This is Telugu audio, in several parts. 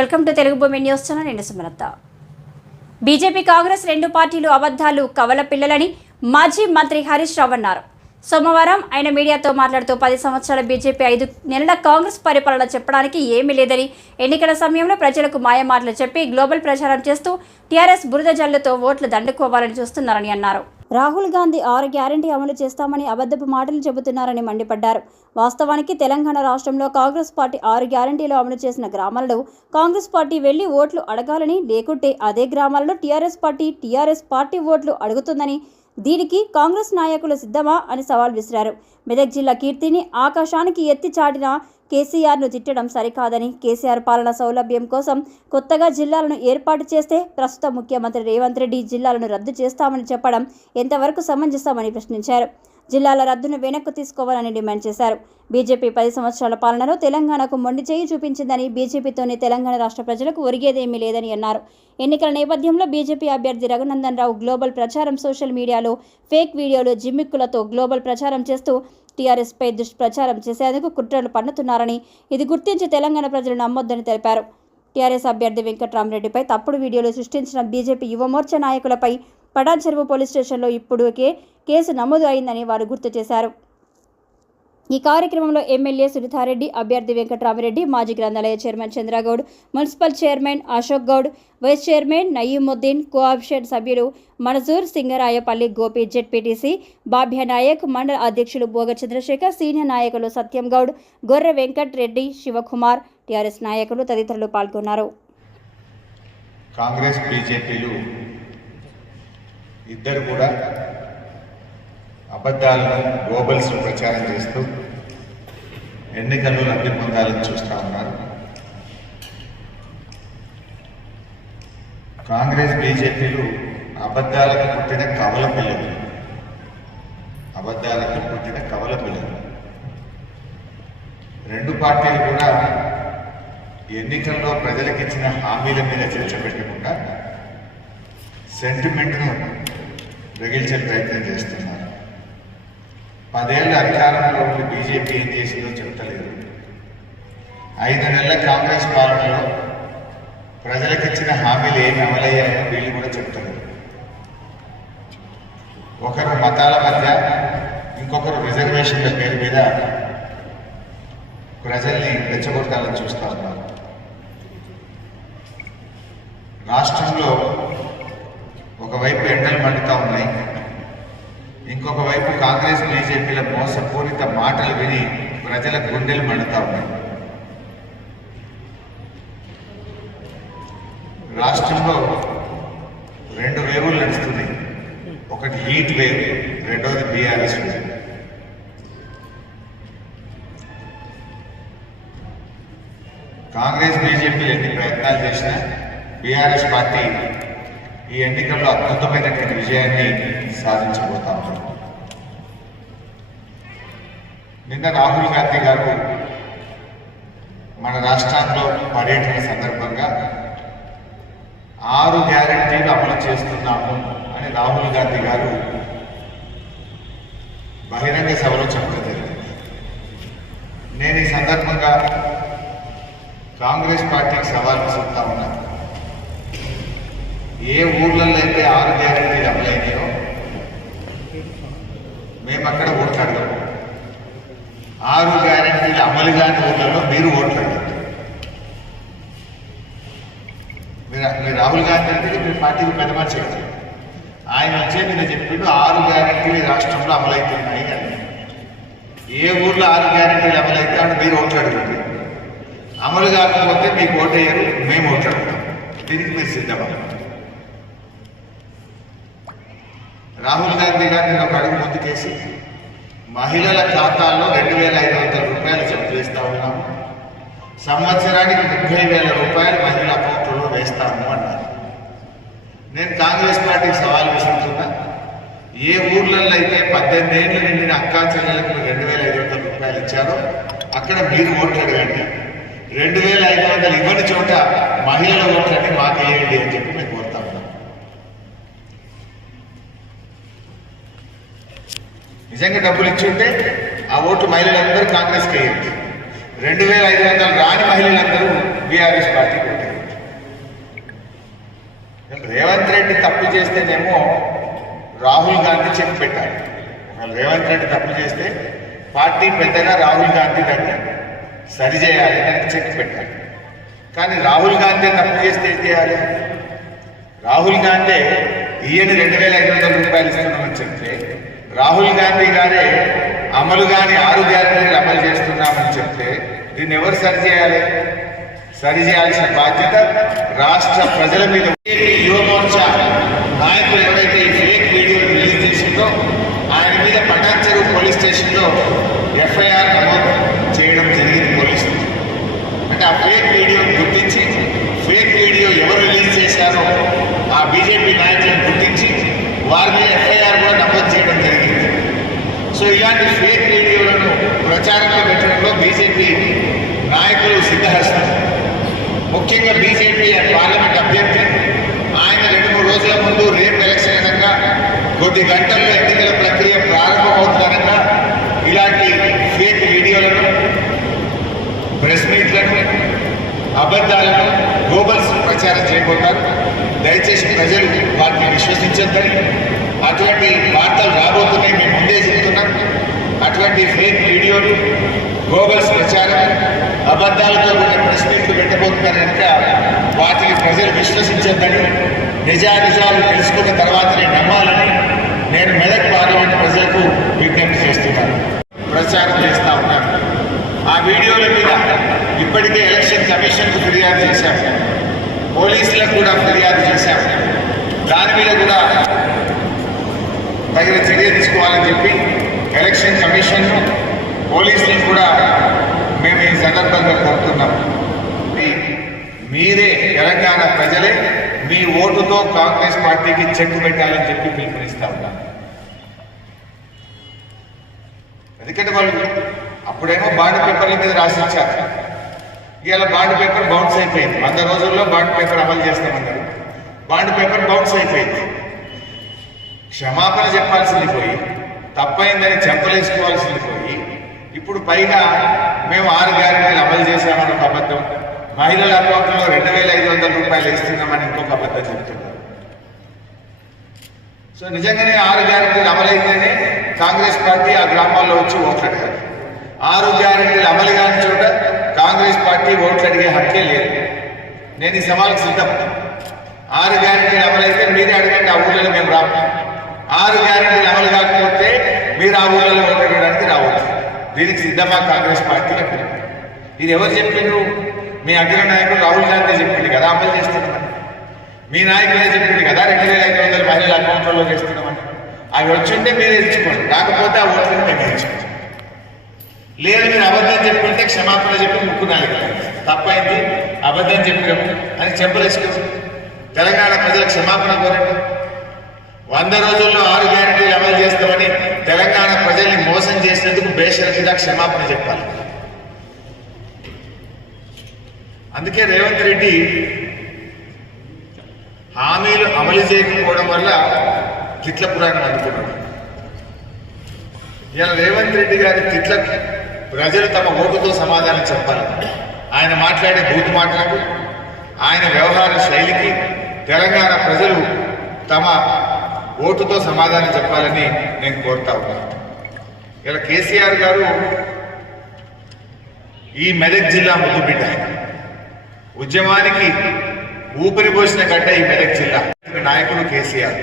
వెల్కమ్ టు తెలుగు భూమి న్యూస్ ఛానల్ నేను సుమలత. బీజేపీ కాంగ్రెస్ రెండు పార్టీలు అబద్ధాలు కవల పిల్లలని మాజీ మంత్రి హరీష్ రావు అన్నారు. సోమవారం ఆయన మీడియాతో మాట్లాడుతూ పది సంవత్సరాల బీజేపీ ఐదు నెలల కాంగ్రెస్ పరిపాలన చెప్పడానికి ఏమీ లేదని ఎన్నికల సమయంలో ప్రజలకు మాయమాటలు చెప్పి గ్లోబల్ ప్రచారం చేస్తూ టీఆర్ఎస్ బురద జల్లుతో ఓట్లు దండుకోవాలని చూస్తున్నారని అన్నారు. రాహుల్ గాంధీ ఆరు గ్యారంటీ అమలు చేస్తామని అబద్ధపు మాటలు చెబుతున్నారని మండిపడ్డారు. వాస్తవానికి తెలంగాణ రాష్ట్రంలో కాంగ్రెస్ పార్టీ ఆరు గ్యారంటీలు అమలు చేసిన గ్రామాలలో కాంగ్రెస్ పార్టీ వెళ్ళి ఓట్లు అడగాలని లేకుంటే అదే గ్రామాలలో టీఆర్ఎస్ పార్టీ టీఆర్ఎస్ పార్టీ ఓట్లు అడుగుతుందని దీనికి కాంగ్రెస్ నాయకులు సిద్ధమా అని సవాల్ విసిరారు. మెదక్ జిల్లా కీర్తిని ఆకాశానికి ఎత్తి చాటిన కేసీఆర్ను తిట్టడం సరికాదని కేసీఆర్ పాలన సౌలభ్యం కోసం కొత్తగా జిల్లాలను ఏర్పాటు చేస్తే ప్రస్తుత ముఖ్యమంత్రి రేవంత్ రెడ్డి జిల్లాలను రద్దు చేస్తామని చెప్పడం ఎంతవరకు సమంజసమని ప్రశ్నించారు. జిల్లాల రద్దును వెనక్కు తీసుకోవాలని డిమాండ్ చేశారు. బీజేపీ పది సంవత్సరాల పాలనలో తెలంగాణకు మొండి చేయి చూపించిందని బీజేపీతోనే తెలంగాణ రాష్ట్ర ప్రజలకు ఒరిగేదేమీ లేదని అన్నారు. ఎన్నికల నేపథ్యంలో బీజేపీ అభ్యర్థి రఘునందన్ రావు గ్లోబల్ ప్రచారం సోషల్ మీడియాలో ఫేక్ వీడియోలు జిమ్మిక్కులతో గ్లోబల్ ప్రచారం చేస్తూ టీఆర్ఎస్పై దుష్ప్రచారం చేసేందుకు కుట్రలు పన్నుతున్నారని ఇది గుర్తించి తెలంగాణ ప్రజలు నమ్మొద్దని తెలిపారు. టీఆర్ఎస్ అభ్యర్థి వెంకట్రామరెడ్డిపై తప్పుడు వీడియోలు సృష్టించిన బీజేపీ యువమోర్చా నాయకులపై పటాన్ చెరువు పోలీస్ స్టేషన్లో ఇప్పటికే కేసు నమోదు అయిందని వారు గుర్తు చేశారు. ఈ కార్యక్రమంలో ఎమ్మెల్యే సునీతారెడ్డి అభ్యర్థి వెంకటరామిరెడ్డి మాజీ గ్రంథాలయ chairman Chandragoud municipal chairman Ashok Goud vice chairman Nayeemuddin cooption సభ్యులు మనజూర్ సింగరాయపల్లి గోపి జెడ్పీటీసీ బాభ్య నాయక్ మండల అధ్యక్షులు బోగ చంద్రశేఖర్ సీనియర్ నాయకులు సత్యం గౌడ్ గొర్రె వెంకట్ రెడ్డి శివకుమార్ టీఆర్ఎస్ నాయకులు తదితరులు పాల్గొన్నారు. కాంగ్రెస్ బీజేపీలు ఇద్దరు కూడా అబద్ధాలను గ్లోబల్స్ ప్రచారం చేస్తూ ఎన్నికల్లో లబ్ధి పొందాలని చూస్తూ ఉన్నారు. కాంగ్రెస్ బీజేపీలు అబద్ధాలకు పుట్టిన కవల పిల్లలు అబద్ధాలకు పుట్టిన కవల పిల్లలు రెండు పార్టీలు కూడా ఎన్నికల్లో ప్రజలకు ఇచ్చిన హామీల మీద చర్చ పెట్టకుండా సెంటిమెంట్ను రగిల్చే ప్రయత్నం చేస్తున్నారు. పదేళ్ళ అధికారంలో బీజేపీ ఏం చేసిందో చెప్తలేదు ఐదు నెలల కాంగ్రెస్ పాలనలో ప్రజలకు ఇచ్చిన హామీలు ఏమి అమలయ్యాయో వీళ్ళు కూడా చెప్తారు ఒకరు మతాల మధ్య ఇంకొకరు రిజర్వేషన్ల పేరు మీద ప్రజల్ని రెచ్చగొట్టాలని చూస్తూ ఉన్నారు రాష్ట్రంలో ఒకవైపు ఎండలు మండుతా ఉన్నాయి. ఇంకొక వైపు కాంగ్రెస్ బీజేపీల మోసపూరిత మాటలు విని ప్రజల గుండెలు మండుతా ఉన్నాయి. రాష్ట్రంలో రెండు వేవులు నడుస్తున్నాయి. ఒకటి హీట్ వేవ్ రెండోది బీఆర్ఎస్ వేవ్. కాంగ్రెస్ బీజేపీలు ఎన్ని ప్రయత్నాలు చేసినా బీఆర్ఎస్ పార్టీ ఈ ఎన్నికల్లో అద్భుతమైనటువంటి విజయాన్ని సాధించబోతా ఉన్నారు నిన్న రాహుల్ గాంధీ గారు మన రాష్ట్రాల్లో పర్యటన సందర్భంగా ఆరు గ్యారంటీలు అమలు చేస్తున్నాము అని రాహుల్ గాంధీ గారు బహిరంగ సభలో చెప్పడం జరిగింది. నేను ఈ సందర్భంగా కాంగ్రెస్ పార్టీకి సవాల్ విసురుతా ఉన్నా. ఏ ఊర్లలో అయితే ఆరు గ్యారెంటీలు అమలైనాయో మేము అక్కడ ఓట్లాడదాం ఆరు గ్యారెంటీలు అమలు కాని ఊర్లలో మీరు ఓట్లాడదు మీరు మీరు రాహుల్ గాంధీ అంటే మీరు పార్టీకి పెద్ద మనిషి ఆయన వచ్చే నిన్న చెప్పిండు ఆరు గ్యారెంటీలు ఈ రాష్ట్రంలో అమలవుతున్నాయి అని. ఏ ఊర్లో ఆరు గ్యారెంటీలు అమలైతే అక్కడ మీరు ఓట్లాడుతుంది అమలు కాకపోతే మీకు ఓటేయరు మేము ఓట్లాడతాం దీనికి మీరు సిద్ధమా? రాహుల్ గాంధీ గారిని ఒక అడుగు ముందుకేసి మహిళల ఖాతాల్లో రెండు వేల ఐదు వందల రూపాయలు జమ చేస్తా ఉన్నాము సంవత్సరానికి ముప్పై వేల రూపాయలు మహిళల అకౌంట్లో వేస్తాము అన్నారు. నేను కాంగ్రెస్ పార్టీకి సవాల్ విసురుతున్నా. ఏ ఊర్లలో అయితే పద్దెనిమిది ఏళ్ళు నిండిన అక్కా చెల్లెలకు రెండు వేల ఐదు వందల రూపాయలు ఇచ్చారో అక్కడ మీరు ఓట్లు అడగండి. రెండు వేల ఐదు వందలు ఇవ్వని చోట మహిళల ఓట్లని మాకు వేయండి అని చెప్పి మీకు కోరుతా ఉన్నాం నిజంగా డబ్బులు ఇచ్చుంటే ఆ ఓటు మహిళలందరూ కాంగ్రెస్కి వేయండి రెండు వేల ఐదు వందలు రాని మహిళలందరూ బీఆర్ఎస్ పార్టీకి ఓటారు రేవంత్ రెడ్డి తప్పు చేస్తేనేమో రాహుల్ గాంధీ చెప్పి పెట్టాలి. రేవంత్ రెడ్డి తప్పు చేస్తే పార్టీ పెద్దగా రాహుల్ గాంధీ దాన్ని సరిచేయాలి దానికి చెక్ పెట్టాలి. కానీ రాహుల్ గాంధీ తప్పు చేస్తే ఏం చేయాలి? రాహుల్ గాంధీ ఈయన రెండు వేల ఐదు వందల రూపాయలు ఇస్తున్నామని చెప్తే రాహుల్ గాంధీ గారే అమలు కాని ఆరు గ్యారెంటీలు అమలు చేస్తున్నామని చెప్తే దీన్ని ఎవరు సరి చేయాలి? సరి చేయాల్సిన బాధ్యత రాష్ట్ర ప్రజల మీద బీజేపీ యువ మోర్చా నాయకులు ఎవరైతే ఈ ఫేక్ వీడియో రిలీజ్ చేసిందో ఆయన మీద పటాన్చెరు పోలీస్ స్టేషన్లో ఎఫ్ఐఆర్ నమోదు చేయడం జరిగింది పోలీసులు. అంటే ఆ ఫేక్ వీడియోను గుర్తించి ఫేక్ వీడియో ఎవరు రిలీజ్ చేశారో ఆ బీజేపీ నాయకులను గుర్తించి వారి మీద ఎఫ్ఐఆర్ కూడా నమోదు సో ఇలాంటి ఫేక్ వీడియోలను ప్రచారంలో పెట్టడంలో బీజేపీ నాయకులు సిద్ధహస్తం ముఖ్యంగా బీజేపీ పార్లమెంట్ అభ్యర్థి. ఆయన రెండు మూడు రోజుల ముందు రేపు ఎలక్షన్ అనగా కొద్ది గంటల్లో ఎన్నికల ప్రక్రియ ప్రారంభమవుతుందనగా ఇలాంటి ఫేక్ వీడియోలను ప్రెస్ మీట్లను అబద్ధాలను గ్లోబల్స్ ప్రచారం చేయబోతారు. దయచేసి ప్రజలు వాటిని విశ్వసించొద్దని అటువంటి వార్తలు రాబోతున్నాయి మేము ముందే చెప్తున్నాం. అటువంటి ఫేక్ వీడియోలు గ్లోబల్స్ ప్రచారం అబద్ధాలతో కూడిన ప్రెస్ మీట్లు పెట్టబోతున్నారు కనుక వాటిని ప్రజలు విశ్వసించొద్దని నిజానిజాలు తెలుసుకున్న తర్వాతనే నమ్మాలని నేను మెదక్ పార్లమెంట్ ప్రజలకు విజ్ఞప్తి చేస్తున్నాను. ప్రచారం చేస్తా ఉన్నాను ఆ వీడియోల మీద ఇప్పటికే ఎలక్షన్ కమిషన్కు ఫిర్యాదు చేశాం. పోలీసులకు కూడా ఫిర్యాదు చేశాం. దాని మీద తగిన చర్య తీసుకోవాలని చెప్పి ఎలక్షన్ కమిషన్ పోలీసులను కూడా మేము ఈ సందర్భంగా కోరుతున్నాం. మీరే తెలంగాణ ప్రజలే మీ ఓటుతో కాంగ్రెస్ పార్టీకి చెక్ పెట్టాలని చెప్పి పిలుపునిస్తా ఉన్నాం. ఎందుకంటే వాళ్ళు అప్పుడేమో బాండ్ పేపర్ల మీద రాసిచ్చారు. ఇవాళ బాండ్ పేపర్ బౌన్స్ అయిపోయింది. వంద రోజుల్లో బాండ్ పేపర్ అమలు చేస్తామన్నారు. బాండ్ పేపర్ బౌన్స్ అయిపోయింది. క్షమాపణ చెప్పాల్సింది పోయి తప్పైందని చెంపలేసుకోవాల్సింది పోయి ఇప్పుడు పైగా మేము ఆరు గ్యారెంటీలు అమలు చేశామని ఒక అబద్ధం మహిళల అకౌంట్లో రెండు వేల ఐదు వందల రూపాయలు ఇస్తున్నామని ఇంకొక అబద్ధం చెప్తున్నారు. సో నిజంగానే ఆరు గ్యారెంటీలు అమలైతేనే కాంగ్రెస్ పార్టీ ఆ గ్రామాల్లో వచ్చి ఓట్లు అడగాలి ఆరు గ్యారెంటీలు అమలు కాని చోట కాంగ్రెస్ పార్టీ ఓట్లు అడిగే హక్కే లేదు. నేను ఈ సవాల్కి సిద్ధం ఆరు గ్యారెంటీలు అమలైతే మీరే అడగండి ఆ ఊళ్ళో మేము రాము. ఆరు గ్యారెంటీలు అమలు కాకపోతే మీరు ఆ ఊళ్ళలో ఓట్లు రావచ్చు. దీనికి సిద్ధమా కాంగ్రెస్ పార్టీ అంటున్నారు. ఇది ఎవరు చెప్పిండ్రు? మీ అగ్ర నాయకుడు రాహుల్ గాంధీ చెప్పింది కదా అమలు చేస్తున్నామని. మీ నాయకులే చెప్పిండు కదా రెండు వేల ఐదు వందల మహిళల అకౌంట్లలో చేస్తున్నామని. అవి వచ్చింటే మీరే ఇచ్చుకోండి రాకపోతే ఆ ఓట్లను తగ్గించుకోండి లేదు మీరు అబద్ధం చెప్పింటే క్షమాపణ చెప్పి ముక్కు నాలుగు తప్పైంది అబద్ధం చెప్పినాము అని చెప్పలేసుకో తెలంగాణ ప్రజల క్షమాపణ కోరండి. వంద రోజుల్లో ఆరు గ్యారెంటీలు అమలు చేస్తామని తెలంగాణ ప్రజల్ని మోసం చేసినందుకు బేషరతుగా క్షమాపణ చెప్పాలి. అందుకే రేవంత్ రెడ్డి హామీలు అమలు చేయకపోవడం వల్ల తిట్ల పురాణం అందుకున్నాడు. ఇలా రేవంత్ రెడ్డి గారి తిట్ల ప్రజలు తమ ఓటుతో సమాధానం చెప్పాలి. ఆయన మాట్లాడే బూతు మాటలకు ఆయన వ్యవహార శైలికి తెలంగాణ ప్రజలు తమ ఓటుతో సమాధానం చెప్పాలని నేను కోరుతా ఉన్నాను ఇలా కేసీఆర్ గారు ఈ మెదక్ జిల్లా ముద్దుబిడ్డ ఉద్యమానికి ఊపిరి పోసిన గడ్డ ఈ మెదక్ జిల్లా. నాయకుడు కేసీఆర్.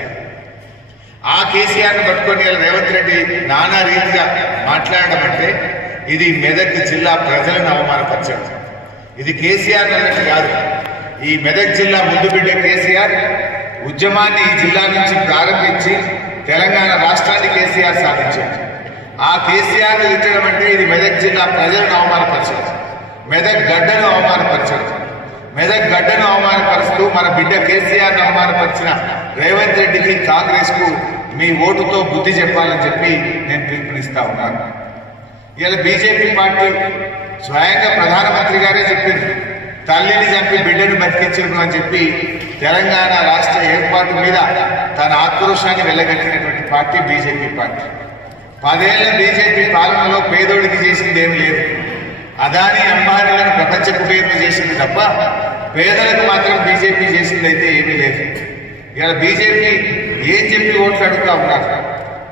ఆ కేసీఆర్ని పట్టుకొని రేవంత్ రెడ్డి నానా రీతిగా మాట్లాడడం అంటే ఇది మెదక్ జిల్లా ప్రజలను అవమానపరచడం. ఇది కేసీఆర్ అన్నట్టు కాదు. ఈ మెదక్ జిల్లా ముద్దుబిడ్డ కేసీఆర్ ఉద్యమాన్ని ఈ జిల్లా నుంచి ప్రారంభించి తెలంగాణ రాష్ట్రాన్ని కేసీఆర్ సాధించారు ఆ కేసీఆర్ తిట్టడం అంటే ఇది మెదక్ జిల్లా ప్రజలను అవమానపరచడం. మెదక్ గడ్డను అవమానపరచడం. మెదక్ గడ్డను అవమానపరుస్తూ మన బిడ్డ కేసీఆర్ను అవమానపరిచిన రేవంత్ రెడ్డికి కాంగ్రెస్కు మీ ఓటుతో బుద్ధి చెప్పాలని చెప్పి నేను పిలుపునిస్తా ఉన్నాను. ఇలా బీజేపీ పార్టీ స్వయంగా ప్రధానమంత్రి గారే చెప్పింది తల్లిని చంపి బిడ్డను బతికించను అని చెప్పి తెలంగాణ రాష్ట్ర ఏర్పాటు మీద తన ఆక్రోశాన్ని వెళ్ళగట్టినటువంటి పార్టీ బీజేపీ పార్టీ. పదేళ్ళ బీజేపీ పాలనలో పేదోడికి చేసింది ఏమి లేదు. అదాని అంబానీలను ప్రపంచ కుబేరులు చేసింది తప్ప పేదలకు మాత్రం బీజేపీ చేసింది అయితే ఏమీ లేదు. ఇలా బీజేపీ ఏం చెప్పి ఓట్లు అడుగుతా ఉన్నారు?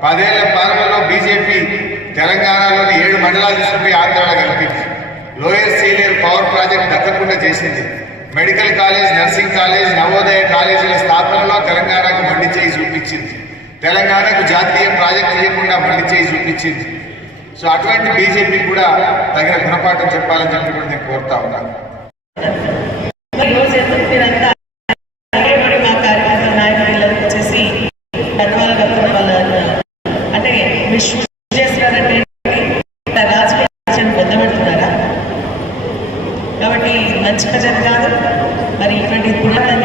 పదేళ్ళ పాలనలో బీజేపీ తెలంగాణలోని ఏడు మండలాలు తీసుకుపోయి ఆంధ్రాలో కలిపింది లోయర్ సీనియర్ పవర్ ప్రాజెక్ట్ దక్కకుండా చేసింది. Medical college nursing college Navodaya కాలేజీల స్థాపనలో తెలంగాణకు మండి చేయి చూపించింది. తెలంగాణకు జాతీయ ప్రాజెక్ట్ చేయకుండా మండి చేయి చూపించింది. సో అటువంటి బీజేపీ కూడా తగిన గుణపాఠం చెప్పాలని చెప్పి కూడా నేను కోరుతా ఉన్నాను. వచ్చేసి అంటే చేస్తున్నారంటే రాజకీయ పొందబడుతున్నారా కాబట్టి మంచి ప్రజలు కాదు. మరి ఇటువంటి పురాణం